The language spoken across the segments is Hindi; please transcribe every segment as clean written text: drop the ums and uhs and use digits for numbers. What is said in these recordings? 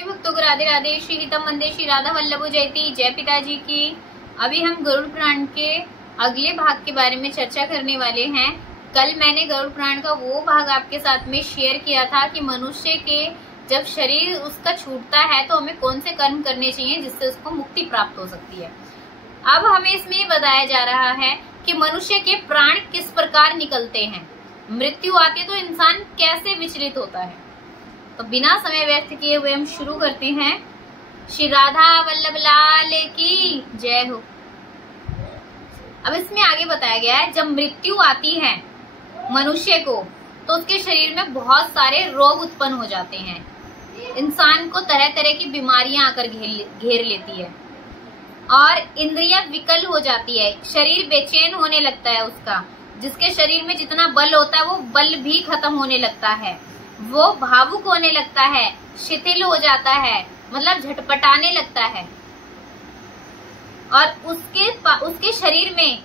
सभी भक्तों को राधे राधे। श्री हितम वंदे श्री राधा वल्लभ जयती। जय पिताजी की। अभी हम गरुड़ पुराण के अगले भाग के बारे में चर्चा करने वाले हैं। कल मैंने गरुड़ पुराण का वो भाग आपके साथ में शेयर किया था कि मनुष्य के जब शरीर उसका छूटता है तो हमें कौन से कर्म करने चाहिए जिससे उसको मुक्ति प्राप्त हो सकती है। अब हमें इसमें बताया जा रहा है कि मनुष्य के प्राण किस प्रकार निकलते हैं, मृत्यु आती है तो इंसान कैसे विचलित होता है। तो बिना समय व्यर्थ किए हुए हम शुरू करते हैं। श्री राधा वल्लभ लाल की जय हो। अब इसमें आगे बताया गया है जब मृत्यु आती है मनुष्य को तो उसके शरीर में बहुत सारे रोग उत्पन्न हो जाते हैं। इंसान को तरह तरह की बीमारियां आकर घेर लेती है और इंद्रियां विकल हो जाती है। शरीर बेचैन होने लगता है उसका। जिसके शरीर में जितना बल होता है वो बल भी खत्म होने लगता है। वो भावुक होने लगता है, शिथिल हो जाता है, मतलब झटपटाने लगता है और उसके शरीर में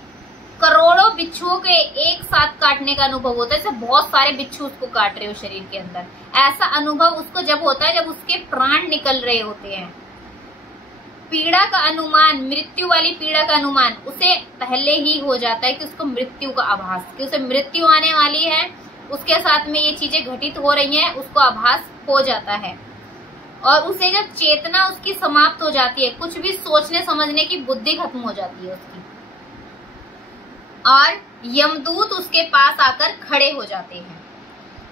करोड़ों बिच्छुओं के एक साथ काटने का अनुभव होता है। जैसे बहुत सारे बिच्छू उसको काट रहे हो शरीर के अंदर। ऐसा अनुभव उसको जब होता है जब उसके प्राण निकल रहे होते हैं। पीड़ा का अनुमान, मृत्यु वाली पीड़ा का अनुमान उसे पहले ही हो जाता है कि उसको मृत्यु का आभास, कि उसे मृत्यु आने वाली है, उसके साथ में ये चीजें घटित हो रही हैं, उसको आभास हो जाता है। और उसे जब चेतना उसकी समाप्त हो जाती है, कुछ भी सोचने समझने की बुद्धि खत्म हो जाती है उसकी, और यमदूत उसके पास आकर खड़े हो जाते हैं।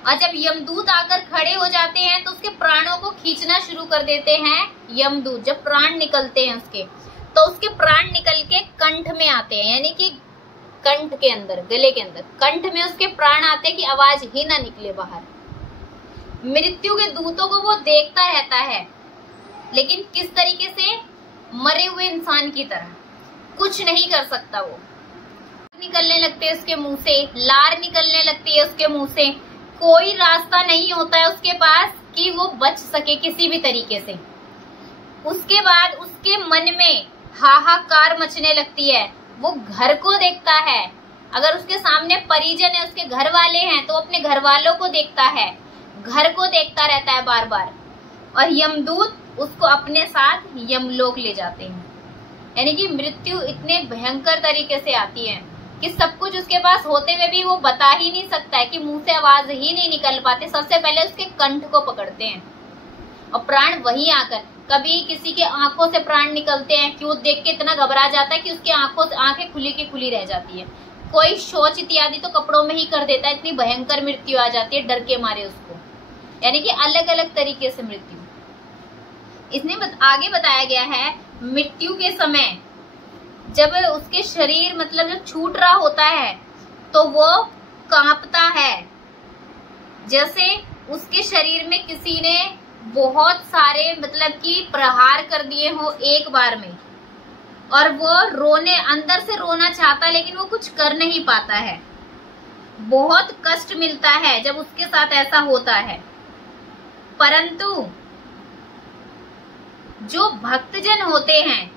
और जब यमदूत आकर खड़े हो जाते हैं तो उसके प्राणों को खींचना शुरू कर देते हैं यमदूत। जब प्राण निकलते हैं उसके, तो उसके प्राण निकल के कंठ में आते हैं, यानी कि कंठ के अंदर, गले के अंदर, कंठ में उसके प्राण आते हैं कि आवाज ही ना निकले बाहर। मृत्यु के दूतों को वो देखता रहता है, लेकिन किस तरीके से, मरे हुए इंसान की तरह, कुछ नहीं कर सकता। वो निकलने लगते हैं उसके मुंह से, लार निकलने लगती है उसके मुंह से। कोई रास्ता नहीं होता है उसके पास कि वो बच सके किसी भी तरीके से। उसके बाद उसके मन में हाहाकार मचने लगती है। वो घर को देखता है, अगर उसके सामने परिजन है, उसके घर वाले हैं, तो अपने घर वालों को देखता है, घर को देखता रहता है बार बार। और यमदूत उसको अपने साथ यमलोक ले जाते हैं। यानी कि मृत्यु इतने भयंकर तरीके से आती है कि सब कुछ उसके पास होते हुए भी वो बता ही नहीं सकता है, कि मुंह से आवाज ही नहीं निकल पाते। सबसे पहले उसके कंठ को पकड़ते हैं और प्राण वहीं आकर, कभी किसी के आंखों से प्राण निकलते हैं कि वो देख के इतना घबरा जाता है कि उसकी आंखें खुली की खुली रह जाती है। कोई शौच इत्यादि तो कपड़ों में ही कर देता है, इतनी भयंकर मृत्यु आ जाती है डर के मारे उसको। यानी कि अलग अलग तरीके से मृत्यु। इसने आगे बताया गया है मृत्यु के समय जब उसके शरीर, मतलब जब छूट रहा होता है तो वो कांपता है, जैसे उसके शरीर में किसी ने बहुत सारे, मतलब कि प्रहार कर दिए हो एक बार में, और वो रोने, अंदर से रोना चाहता है लेकिन वो कुछ कर नहीं पाता है। बहुत कष्ट मिलता है जब उसके साथ ऐसा होता है। परंतु जो भक्तजन होते हैं,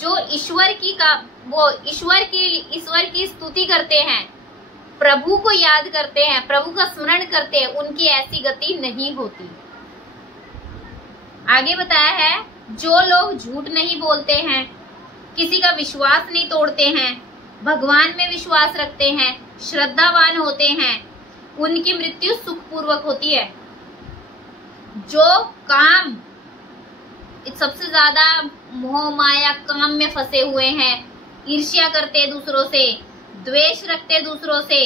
जो ईश्वर की स्तुति करते हैं, प्रभु को याद करते हैं, प्रभु का स्मरण करते हैं, उनकी ऐसी गति नहीं होती। आगे बताया है जो लोग झूठ नहीं बोलते हैं, किसी का विश्वास नहीं तोड़ते हैं, भगवान में विश्वास रखते हैं, श्रद्धावान होते हैं, उनकी मृत्यु सुखपूर्वक होती है। जो काम, सबसे ज्यादा मोह माया काम में फंसे हुए हैं, ईर्ष्या करते दूसरों से, द्वेष रखते दूसरों से,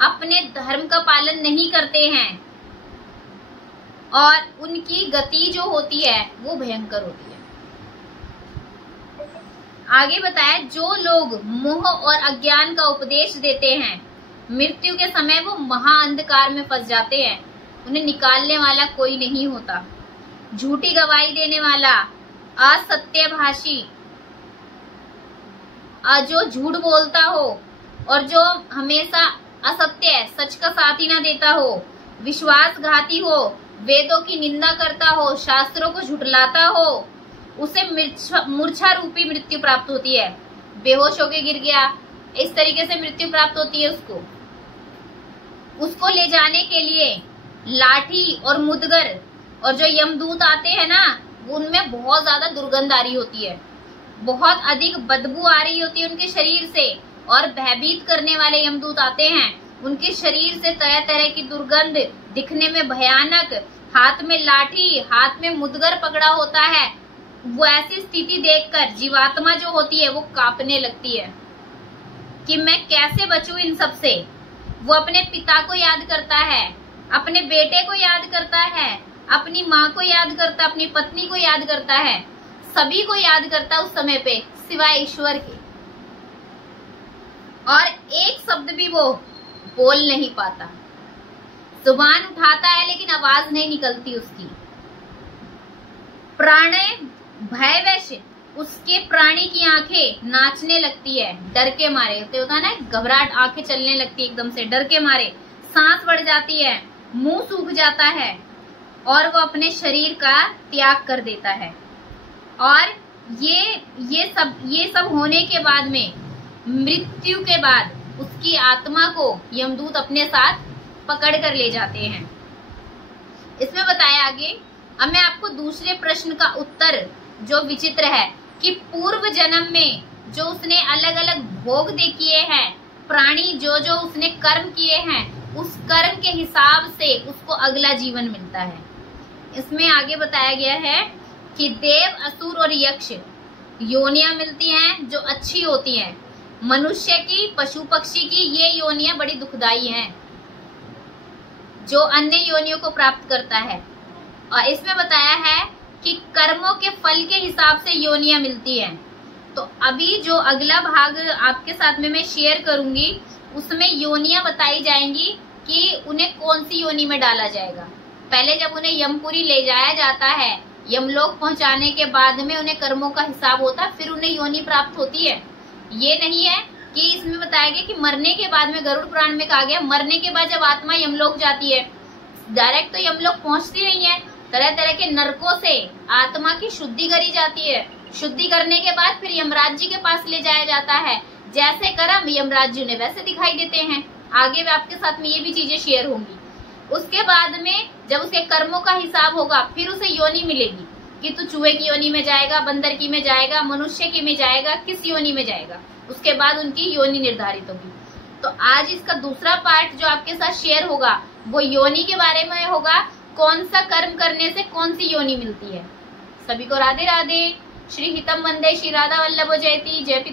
अपने धर्म का पालन नहीं करते हैं, और उनकी गति जो होती है वो भयंकर होती है। आगे बताया जो लोग मोह और अज्ञान का उपदेश देते हैं, मृत्यु के समय वो महाअंधकार में फंस जाते हैं। उन्हें निकालने वाला कोई नहीं होता। झूठी गवाही देने वाला, असत्यभाषी, जो झूठ बोलता हो और जो हमेशा असत्य, सच का साथ ही ना देता हो, विश्वासघाती हो, वेदों की निंदा करता हो, शास्त्रों को झुठलाता हो, उसे मूर्छा रूपी मृत्यु प्राप्त होती है। बेहोश होके गिर गया, इस तरीके से मृत्यु प्राप्त होती है उसको ले जाने के लिए लाठी और मुदगर और जो यमदूत आते हैं ना, उनमें बहुत ज्यादा दुर्गंध आ रही होती है, बहुत अधिक बदबू आ रही होती है उनके शरीर से। और भयभीत करने वाले यमदूत आते हैं, उनके शरीर से तरह तरह की दुर्गंध, दिखने में भयानक, हाथ में लाठी, हाथ में मुदगर पकड़ा होता है। वो ऐसी स्थिति देखकर जीवात्मा जो होती है वो कांपने लगती है कि मैं कैसे बचूं इन सब से। वो अपने पिता को याद करता है, अपने बेटे को याद करता है, अपनी माँ को याद करता, अपनी पत्नी को याद करता है, सभी को याद करता उस समय पे सिवाय ईश्वर के। और एक शब्द भी वो बोल नहीं पाता, जुबान उठाता है लेकिन आवाज नहीं निकलती उसकी। प्राणे भयवश उसके प्राणी की आंखें नाचने लगती है डर के मारे। होता है ना, घबराहट, आंखें चलने लगती है एकदम से डर के मारे, सांस बढ़ जाती है, मुंह सूख जाता है और वो अपने शरीर का त्याग कर देता है। और ये सब होने के बाद में, मृत्यु के बाद उसकी आत्मा को यमदूत अपने साथ पकड़ कर ले जाते हैं। इसमें बताया आगे। अब मैं आपको दूसरे प्रश्न का उत्तर, जो विचित्र है कि पूर्व जन्म में जो उसने अलग अलग भोग दे किए हैं, प्राणी जो जो उसने कर्म किए हैं, उस कर्म के हिसाब से उसको अगला जीवन मिलता है। इसमें आगे बताया गया है कि देव, असुर और यक्ष योनियां मिलती हैं जो अच्छी होती हैं। मनुष्य की, पशु पक्षी की ये योनियां बड़ी दुखदाई हैं, जो अन्य योनियों को प्राप्त करता है। और इसमें बताया है कि कर्मों के फल के हिसाब से योनियां मिलती हैं। तो अभी जो अगला भाग आपके साथ में मैं शेयर करूंगी, उसमें योनियां बताई जाएंगी कि उन्हें कौन सी योनि में डाला जाएगा। पहले जब उन्हें यमपुरी ले जाया जाता है, यमलोक पहुंचाने के बाद में उन्हें कर्मों का हिसाब होता है, फिर उन्हें योनि प्राप्त होती है। ये नहीं है कि इसमें बताया गया कि मरने के बाद में, गरुड़ पुराण में कहा गया मरने के बाद जब आत्मा यमलोक जाती है, डायरेक्ट तो यमलोक पहुंचती नहीं है, तरह तरह के नरकों से आत्मा की शुद्धि करी जाती है। शुद्धि करने के बाद फिर यमराज जी के पास ले जाया जाता है। जैसे कर्म यमराज जी ने वैसे दिखाई देते हैं। आगे भी आपके साथ में ये भी चीजें शेयर होंगी। उसके बाद में जब उसके कर्मों का हिसाब होगा, फिर उसे योनि मिलेगी कि तू चूहे की योनि में जाएगा, बंदर की में जाएगा, मनुष्य की में जाएगा, किस योनि में जाएगा। उसके बाद उनकी योनि निर्धारित होगी। तो आज इसका दूसरा पार्ट जो आपके साथ शेयर होगा वो योनि के बारे में होगा, कौन सा कर्म करने से कौन सी योनि मिलती है। सभी को राधे राधे। श्री हितम वंदे, श्री राधा वल्लभ जयती। जय पिता।